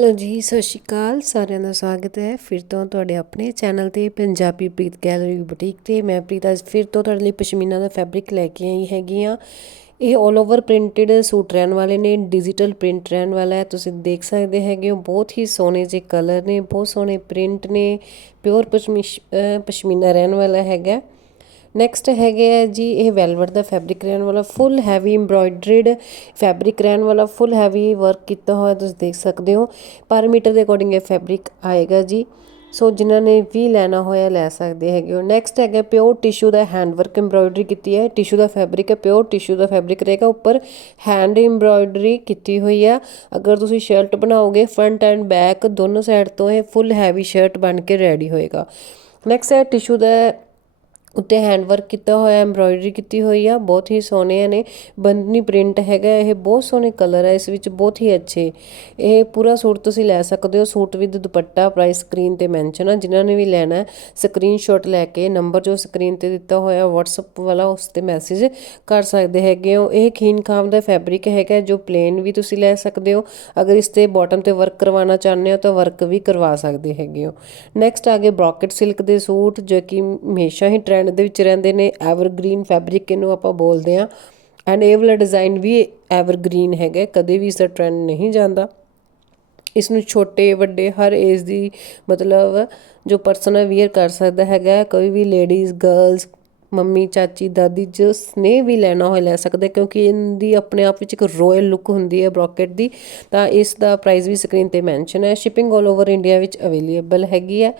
Hello ਜੀ, ਸਤਿ ਸ਼੍ਰੀ ਅਕਾਲ। ਸਾਰਿਆਂ ਦਾ ਸਵਾਗਤ ਹੈ। ਫਿਰ ਤੋਂ ਤੁਹਾਡੇ ਆਪਣੇ ਚੈਨਲ ਤੇ, ਪੰਜਾਬੀ ਪ੍ਰੀਤ ਗੈਲਰੀ ਬੁਟੀਕ ਤੇ। ਮੈਂ ਪ੍ਰੀਤ, ਅੱਜ ਫਿਰ ਤੋਂ ਤੁਹਾਡੇ ਲਈ ਪਸ਼ਮੀਨਾ ਦਾ ਫੈਬਰਿਕ ਲੈ ਕੇ ਆਈ ਹੈਗੀ ਆ ਇਹ 올 ਓਵਰ ਪ੍ਰਿੰਟਡ ਸੂਟ ਰਹਿਣ ਵਾਲੇ ਨੇ ਡਿਜੀਟਲ ਪ੍ਰਿੰਟ ਰਹਿਣ ਵਾਲਾ ਹੈ। ਤੁਸੀਂ ਦੇਖ ਸਕਦੇ ਹੈਗੇ ਹੋ, ਬਹੁਤ ਹੀ ਸੋਹਣੇ ਜਿਹੇ ਕਲਰ ਨੇ, ਬਹੁਤ ਸੋਹਣੇ ਪ੍ਰਿੰਟ ਨੇ। ਪਿਓਰ ਪਸ਼ਮੀਨਾ ਰਹਿਣ ਵਾਲਾ ਹੈਗਾ। ਨੈਕਸਟ ਹੈਗੇ ਆ ਜੀ, ਇਹ ਵੈਲਵਟ ਦਾ ਫੈਬਰਿਕ ਰਹਿਣ ਵਾਲਾ ਫੁੱਲ ਹੈਵੀ ਐਮਬ੍ਰੋਇਡਰਡ ਫੈਬਰਿਕ ਰਹਿਣ ਵਾਲਾ ਫੁੱਲ ਹੈਵੀ ਵਰਕ ਕੀਤਾ ਹੋਇਆ ਤੁਸੀਂ ਦੇਖ ਸਕਦੇ ਹੋ। ਪਰ ਮੀਟਰ ਦੇ ਅਕੋਰਡਿੰਗ ਇਹ ਫੈਬਰਿਕ ਆਏਗਾ ਜੀ। ਸੋ ਜਿਨ੍ਹਾਂ ਨੇ ਵੀ ਲੈਣਾ ਹੋਇਆ, ਲੈ ਸਕਦੇ ਹੈਗੇ ਹੋ। ਨੈਕਸਟ ਹੈਗਾ ਪਿਓਰ ਟਿਸ਼ੂ ਦਾ ਹੈਂਡ ਵਰਕ ਐਮਬ੍ਰੋਇਡਰੀ ਕੀਤੀ ਹੈ। ਟਿਸ਼ੂ ਦਾ ਫੈਬਰਿਕ ਹੈ ਪਿਓਰ ਟਿਸ਼ੂ ਦਾ ਫੈਬਰਿਕ ਰਹੇਗਾ। ਉੱਪਰ ਹੈਂਡ ਐਮਬ੍ਰੋਇਡਰੀ ਕੀਤੀ ਹੋਈ ਆ। ਅਗਰ ਤੁਸੀਂ ਸ਼ਰਟ ਬਣਾਓਗੇ ਫਰੰਟ ਐਂਡ ਬੈਕ ਦੋਨੋਂ ਸਾਈਡ ਤੋਂ ਇਹ ਫੁੱਲ ਹੈਵੀ ਸ਼ਰਟ ਬਣ ਕੇ ਰੈਡੀ ਹੋਏਗਾ। ਨੈਕਸਟ ਹੈ ਟਿਸ਼ੂ ਦਾ ਉੱਤੇ ਹੈਂਡ ਵਰਕ ਕੀਤਾ ਹੋਇਆ ਐਮਬ੍ਰੋਇਡਰੀ ਕੀਤੀ ਹੋਈ ਆ, ਬਹੁਤ ਹੀ ਸੋਹਣੇ ਨੇ ਬੰਦਨੀ ਪ੍ਰਿੰਟ ਹੈਗਾ, ਇਹ ਬਹੁਤ ਸੋਹਣੇ ਕਲਰ ਹੈ ਇਸ ਵਿੱਚ ਬਹੁਤ ਹੀ ਅੱਛੇ। ਇਹ ਪੂਰਾ ਸੂਟ ਤੁਸੀਂ ਲੈ ਸਕਦੇ ਹੋ, suit with dupatta price screen ਤੇ ਮੈਂਸ਼ਨ ਆ, ਜਿਨ੍ਹਾਂ ਨੇ ਵੀ ਲੈਣਾ ਸਕਰੀਨਸ਼ਾਟ ਲੈ ਕੇ ਨੰਬਰ ਜੋ ਸਕਰੀਨ ਤੇ ਦਿੱਤਾ ਹੋਇਆ, WhatsApp ਵਾਲਾ, ਉਸ ਤੇ ਮੈਸੇਜ ਕਰ ਸਕਦੇ ਹੈਗੇ ਹੋ। ਇਹ ਖੀਨ ਖਾਮ ਦਾ ਫੈਬਰਿਕ ਹੈਗਾ, ਜੋ ਪਲੇਨ ਵੀ ਤੁਸੀਂ ਲੈ ਸਕਦੇ ਹੋ। ਅਗਰ ਇਸ ਤੇ ਬਾਟਮ ਤੇ ਵਰਕ ਕਰਵਾਉਣਾ ਚਾਹੁੰਦੇ ਹੋ, ਤਾਂ ਵਰਕ ਵੀ ਕਰਵਾ ਸਕਦੇ ਹੈਗੇ ਹੋ। ਨੈਕਸਟ ਆ ਗਏ ਬ੍ਰੋਕਟ ਸਿਲਕ ਦੇ ਸੂਟ, ਜੋ ਕਿ ਹਮੇਸ਼ਾ ਹੀ ਟ੍ਰੈਂਡ ਦੇ ਵਿੱਚ ਰਹਿੰਦੇ ਨੇ ਐਵਰਗ੍ਰੀਨ ਫੈਬਰਿਕ, ਇਹਨੂੰ ਆਪਾਂ ਬੋਲਦੇ ਆ ਐਂਡ ਇਹ ਵਾਲਾ ਡਿਜ਼ਾਈਨ ਵੀ ਐਵਰਗ੍ਰੀਨ ਹੈਗਾ, ਕਦੇ ਵੀ ਇਸ ਦਾ ਟ੍ਰੈਂਡ ਨਹੀਂ ਜਾਂਦਾ। ਇਸ ਨੂੰ ਛੋਟੇ, ਵੱਡੇ, ਹਰ ਏਜ ਦੀ ਮਤਲਬ ਜੋ ਪਰਸਨ ਹੈ ਵੀਅਰ ਕਰ ਸਕਦਾ ਹੈਗਾ, ਕੋਈ ਵੀ ਲੇਡੀਜ਼ ਗਰਲਸ ਮੰਮੀ, ਚਾਚੀ, ਦਾਦੀ, ਜਿਸ ਨੇ ਵੀ ਲੈਣਾ ਹੋਏ ਲੈ ਸਕਦਾ, ਕਿਉਂਕਿ ਇਹਦੀ ਆਪਣੇ ਆਪ ਵਿੱਚ ਇੱਕ ਰੋਇਲ ਲੁੱਕ ਹੁੰਦੀ ਹੈ ਬ੍ਰੋਕਟ ਦੀ, ਤਾਂ ਇਸ ਦਾ ਪ੍ਰਾਈਸ ਵੀ ਸਕਰੀਨ ਤੇ ਮੈਂਸ਼ਨ ਹੈ। ਸ਼ਿਪਿੰਗ 올 ਓਵਰ ਇੰਡੀਆ ਵਿੱਚ ਅਵੇਲੇਬਲ ਹੈਗੀ ਹੈ।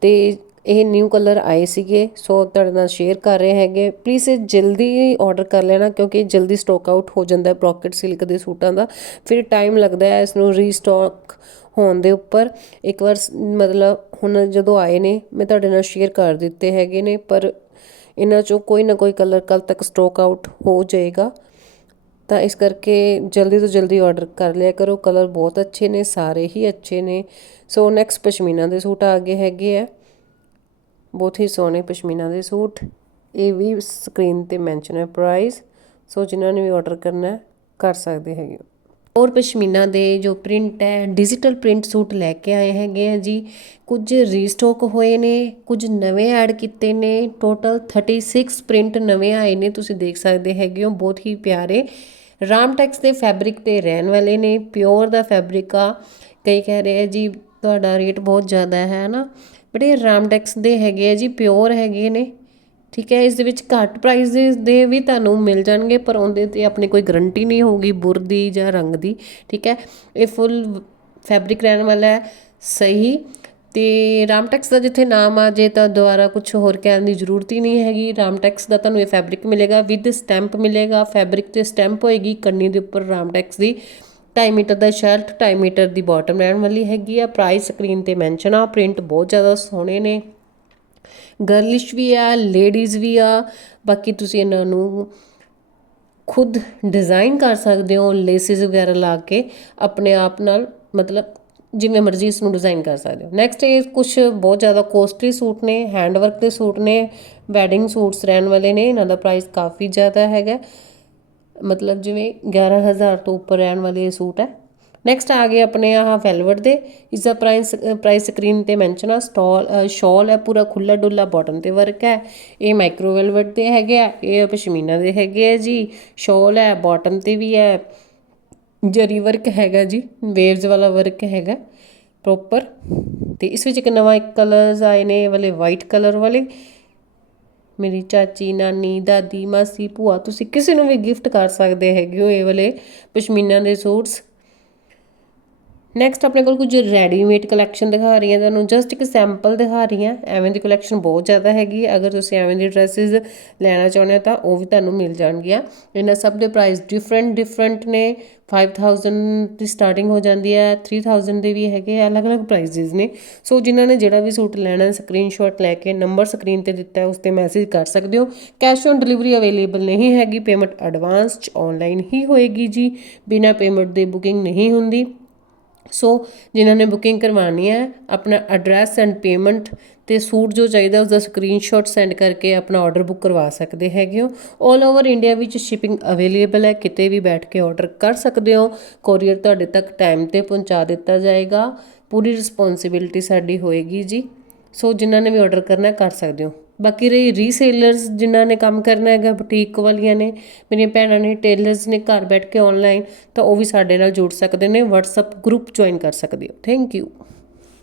ਤੇ ਇਹ ਨਿਊ ਕਲਰ ਆਏ ਸੀਗੇ ਸੋ ਤੁਹਾਡੇ ਨਾਲ ਸ਼ੇਅਰ ਕਰ ਰਹੇ ਹੈਗੇ। ਪਲੀਜ਼ ਇਹ ਜਲਦੀ ਆਰਡਰ ਕਰ ਲੈਣਾ, ਕਿਉਂਕਿ ਜਲਦੀ ਸਟਾਕ ਆਊਟ ਹੋ ਜਾਂਦਾ ਹੈ ਬ੍ਰੋਕਟ ਸਿਲਕ ਦੇ ਸੂਟਾਂ ਦਾ। ਫਿਰ ਟਾਈਮ ਲੱਗਦਾ ਹੈ ਇਸ ਨੂੰ ਰੀਸਟਾਕ ਹੋਣ ਦੇ ਉੱਪਰ। ਇੱਕ ਵਾਰ ਮਤਲਬ ਹੁਣ ਜਦੋਂ ਆਏ ਨੇ, ਮੈਂ ਤੁਹਾਡੇ ਨਾਲ ਸ਼ੇਅਰ ਕਰ ਦਿੱਤੇ ਹੈਗੇ ਨੇ, ਪਰ ਇਹਨਾਂ ਚੋਂ ਕੋਈ ਨਾ ਕੋਈ ਕਲਰ ਕੱਲ ਤੱਕ ਸਟਾਕ ਆਊਟ ਹੋ ਜਾਏਗਾ। ਤਾਂ ਇਸ ਕਰਕੇ ਜਲਦੀ ਤੋਂ ਜਲਦੀ ਆਰਡਰ ਕਰ ਲਿਆ ਕਰੋ। ਕਲਰ ਬਹੁਤ ਅੱਛੇ ਨੇ, ਸਾਰੇ ਹੀ ਅੱਛੇ ਨੇ। ਸੋ ਨੈਕਸਟ ਪਸ਼ਮੀਨਾ ਦੇ ਸੂਟ ਆ ਗਏ ਹੈਗੇ ਆ। ਬਹੁਤ ਹੀ ਸੋਹਣੇ ਪਸ਼ਮੀਨਾ ਦੇ ਸੂਟ। ਇਹ ਵੀ ਸਕਰੀਨ ਤੇ ਮੈਂਸ਼ਨ ਹੈ ਪ੍ਰਾਈਸ ਸੋ ਜਿਨ੍ਹਾਂ ਨੇ ਵੀ ਆਰਡਰ ਕਰਨਾ ਕਰ ਸਕਦੇ ਹੈਗੇ ਹੋਰ ਪਸ਼ਮੀਨਾ ਦੇ ਜੋ ਪ੍ਰਿੰਟ ਹੈ ਡਿਜੀਟਲ ਪ੍ਰਿੰਟ ਸੂਟ ਲੈ ਕੇ ਆਏ ਹੈਗੇ ਆ ਜੀ। ਕੁਝ ਰੀਸਟਾਕ ਹੋਏ ਨੇ, ਕੁਝ ਨਵੇਂ ਐਡ ਕੀਤੇ ਨੇ। ਟੋਟਲ 36 ਪ੍ਰਿੰਟ ਨਵੇਂ ਆਏ ਨੇ, ਤੁਸੀਂ ਦੇਖ ਸਕਦੇ ਹੈਗੇ ਹੋ, ਬਹੁਤ ਹੀ ਪਿਆਰੇ। ਰਾਮਟੈਕਸ ਦੇ ਫੈਬਰਿਕ ਤੇ ਰਹਿਣ ਵਾਲੇ ਨੇ ਪਿਓਰ ਦਾ ਫੈਬਰਿਕ ਆ। ਕਈ ਕਹਿ ਰਹੇ ਆ ਜੀ, ਤੁਹਾਡਾ ਰੇਟ ਬਹੁਤ ਜ਼ਿਆਦਾ ਹੈ ਨਾ? ਬਟ ਇਹ ਰਾਮਟੈਕਸ ਦੇ ਹੈਗੇ ਆ ਜੀ, ਪਿਓਰ ਹੈਗੇ ਨੇ। ਠੀਕ ਹੈ, ਇਸ ਦੇ ਵਿੱਚ ਘੱਟ ਪ੍ਰਾਈਸ ਦੇ ਵੀ ਤੁਹਾਨੂੰ ਮਿਲ ਜਾਣਗੇ, ਪਰ ਉਹਦੇ ਤੇ ਆਪਣੀ ਕੋਈ ਗਰੰਟੀ ਨਹੀਂ ਹੋਊਗੀ ਬੁਰ ਦੀ ਜਾਂ ਰੰਗ ਦੀ। ਠੀਕ ਹੈ, ਇਹ ਫੁੱਲ ਫੈਬਰਿਕ ਰਹਿਣ ਵਾਲਾ ਹੈ, ਸਹੀ। ਤੇ ਰਾਮਟੈਕਸ ਦਾ ਜਿੱਥੇ ਨਾਮ ਆ, ਜੇ ਤਾਂ ਦੁਬਾਰਾ ਕੁਝ ਹੋਰ ਕਹਿਣ ਦੀ ਜ਼ਰੂਰਤ ਹੀ ਨਹੀਂ ਹੈਗੀ। ਰਾਮਟੈਕਸ ਦਾ ਤੁਹਾਨੂੰ ਇਹ ਫੈਬਰਿਕ ਮਿਲੇਗਾ ਵਿਦ ਸਟੈਂਪ ਮਿਲੇਗਾ ਫੈਬਰਿਕ ਤੇ ਸਟੈਂਪ ਹੋਏਗੀ, ਕੰਨੀ ਦੇ ਉੱਪਰ ਰਾਮਟੈਕਸ ਦੀ। 2.5 ਮੀਟਰ ਦਾ ਸ਼ਰਟ 2.5 ਮੀਟਰ ਦੀ ਬਾਟਮ ਰਹਿਣ ਵਾਲੀ ਹੈਗੀ ਆ। ਪ੍ਰਾਈਸ ਸਕਰੀਨ ਤੇ ਮੈਂਸ਼ਨ ਆ ਪ੍ਰਿੰਟ ਬਹੁਤ ਜ਼ਿਆਦਾ ਸੋਹਣੇ ਨੇ। ਗਰਲਿਸ਼ ਵੀ ਆ ਲੇਡੀਜ਼ ਵੀ ਆ। ਬਾਕੀ ਤੁਸੀਂ ਇਹਨਾਂ ਨੂੰ ਖੁਦ ਡਿਜ਼ਾਈਨ ਕਰ ਸਕਦੇ ਹੋ ਲੇਸਿਸ ਵਗੈਰਾ ਲਾ ਕੇ ਆਪਣੇ ਆਪ ਨਾਲ, ਮਤਲਬ ਜਿਵੇਂ ਮਰਜ਼ੀ ਇਸ ਨੂੰ ਡਿਜ਼ਾਈਨ ਕਰ ਸਕਦੇ ਹੋ। ਨੈਕਸਟ ਇਹ ਕੁਝ ਬਹੁਤ ਜ਼ਿਆਦਾ ਕੋਸਟਲੀ ਸੂਟ ਨੇ ਹੈਂਡਵਰਕ ਦੇ ਸੂਟ ਨੇ ਵੈਡਿੰਗ ਸੂਟਸ ਰਹਿਣ ਵਾਲੇ ਨੇ, ਇਹਨਾਂ ਦਾ ਪ੍ਰਾਈਸ ਕਾਫੀ ਜ਼ਿਆਦਾ ਹੈਗਾ। ਮਤਲਬ ਜਿਵੇਂ 11000 ਤੋਂ ਉੱਪਰ ਰਹਿਣ ਵਾਲੇ ਸੂਟ ਹੈ। ਨੈਕਸਟ ਆ ਗਏ ਆਪਣੇ ਆਹ ਵੈਲਵਟ ਦੇ। ਇਸ ਦਾ ਪ੍ਰਾਈਸ ਪ੍ਰਾਈਸ ਸਕਰੀਨ ਤੇ ਮੈਂਸ਼ਨ ਆ ਸਟਾਲ ਸ਼ਾਲ ਹੈ, ਪੂਰਾ ਖੁੱਲਾ ਡੁੱਲਾ ਬਾਟਮ ਤੇ ਵਰਕ ਹੈ। ਇਹ ਮਾਈਕਰੋ ਵੈਲਵਟ ਦੇ ਹੈਗੇ ਆ, ਇਹ ਪਸ਼ਮੀਨਾ ਦੇ ਹੈਗੇ ਆ ਜੀ। ਸ਼ਾਲ ਹੈ ਬਾਟਮ ਤੇ ਵੀ ਹੈ। ਜਰੀ ਵਰਕ ਹੈਗਾ ਜੀ ਵੇਵਜ਼ ਵਾਲਾ ਵਰਕ ਹੈਗਾ ਪ੍ਰੋਪਰ ਤੇ ਇਸ ਵਿੱਚ ਇੱਕ ਨਵਾਂ ਇੱਕ ਕਲਰਸ ਆਏ ਨੇ, ਇਹ ਵਾਲੇ ਵਾਈਟ ਕਲਰ ਵਾਲੇ। ਮੇਰੀ ਚਾਚੀ, ਨਾਨੀ, ਦਾਦੀ, ਮਾਸੀ, ਭੂਆ, ਤੁਸੀਂ ਕਿਸੇ ਨੂੰ ਵੀ ਗਿਫਟ ਕਰ ਸਕਦੇ ਹੈਗੇ ਹੋ ਇਹ ਵਾਲੇ ਪਸ਼ਮੀਨਾ ਦੇ ਸੂਟਸ। ਨੈਕਸਟ ਆਪਣੇ ਕੋਲ ਕੁਝ ਰੈਡੀਮੇਡ ਕਲੈਕਸ਼ਨ ਦਿਖਾ ਰਹੀ ਹਾਂ। ਤੁਹਾਨੂੰ ਜਸਟ ਇੱਕ ਸੈਂਪਲ ਦਿਖਾ ਰਹੀ ਹਾਂ। ਐਵੇਂ ਦੀ ਕਲੈਕਸ਼ਨ ਬਹੁਤ ਜ਼ਿਆਦਾ ਹੈਗੀ ਅਗਰ ਤੁਸੀਂ ਐਵੇਂ ਦੀ ਡਰੈਸਸ ਲੈਣਾ ਚਾਹੁੰਦੇ ਹੋ ਤਾਂ ਉਹ ਵੀ ਤੁਹਾਨੂੰ ਮਿਲ ਜਾਣਗੀਆਂ। ਇਹਨਾਂ ਸਭ ਦੇ ਪ੍ਰਾਈਸ ਡਿਫਰੈਂਟ ਡਿਫਰੈਂਟ ਨੇ। 5000 ਦੀ ਸਟਾਰਟਿੰਗ ਹੋ ਜਾਂਦੀ ਹੈ। 3000 ਦੇ ਵੀ ਹੈਗੇ ਅਲੱਗ-ਅਲੱਗ ਪ੍ਰਾਈਸਿਸ ਨੇ। ਸੋ ਜਿਨ੍ਹਾਂ ਨੇ ਜਿਹੜਾ ਵੀ ਸੂਟ ਲੈਣਾ ਸਕਰੀਨਸ਼ਾਟ ਲੈ ਕੇ ਨੰਬਰ ਸਕਰੀਨ ਤੇ ਦਿੱਤਾ ਹੈ ਉਸ ਤੇ ਮੈਸੇਜ ਕਰ ਸਕਦੇ ਹੋ। ਕੈਸ਼ ਔਨ ਡਿਲੀਵਰੀ ਅਵੇਲੇਬਲ ਨਹੀਂ ਹੈਗੀ। ਪੇਮੈਂਟ ਐਡਵਾਂਸ ਚ ਆਨਲਾਈਨ ਹੀ ਹੋਏਗੀ ਜੀ। ਬਿਨਾ ਪੇਮੈਂਟ ਦੇ ਬੁਕਿੰਗ ਨਹੀਂ ਹੁੰਦੀ। ਸੋ ਜਿਨ੍ਹਾਂ ਨੇ ਬੁਕਿੰਗ ਕਰਵਾਉਣੀ ਹੈ, ਆਪਣਾ ਐਡਰੈਸ ਐਂਡ ਪੇਮੈਂਟ ਅਤੇ ਸੂਟ ਜੋ ਚਾਹੀਦਾ, ਉਸਦਾ ਸਕਰੀਨਸ਼ਾਟ ਸੈਂਡ ਕਰਕੇ ਆਪਣਾ ਆਰਡਰ ਬੁੱਕ ਕਰਵਾ ਸਕਦੇ ਹੈਗੇ ਹੋ। 올 ਓਵਰ ਇੰਡੀਆ ਵਿੱਚ ਸ਼ਿਪਿੰਗ ਅਵੇਲੇਬਲ ਹੈ, ਕਿਤੇ ਵੀ ਬੈਠ ਕੇ ਆਰਡਰ ਕਰ ਸਕਦੇ ਹੋ। ਕੋਰੀਅਰ ਤੁਹਾਡੇ ਤੱਕ ਟਾਈਮ ਤੇ ਪਹੁੰਚਾ ਦਿੱਤਾ ਜਾਏਗਾ। ਪੂਰੀ ਰਿਸਪੌਂਸਿਬਿਲਟੀ ਸਾਡੀ ਹੋਏਗੀ ਜੀ। ਸੋ ਜਿਨ੍ਹਾਂ ਨੇ ਵੀ ਆਰਡਰ ਕਰਨਾ ਕਰ ਸਕਦੇ ਹੋ। ਬਾਕੀ ਰਹੀ ਰੀਸੇਲਰਸ ਜਿਨ੍ਹਾਂ ਨੇ ਕੰਮ ਕਰਨਾ ਹੈਗਾ ਬੁਟੀਕ ਵਾਲੀਆਂ ਨੇ, ਮੇਰੀਆਂ ਭੈਣਾਂ ਨੇ ਟੇਲਰਸ ਨੇ ਘਰ ਬੈਠ ਕੇ ਆਨਲਾਈਨ ਤਾਂ ਉਹ ਵੀ ਸਾਡੇ ਨਾਲ ਜੁੜ ਸਕਦੇ ਨੇ, WhatsApp ਗਰੁੱਪ ਜੁਆਇਨ ਕਰ ਸਕਦੇ ਹੋ। Thank you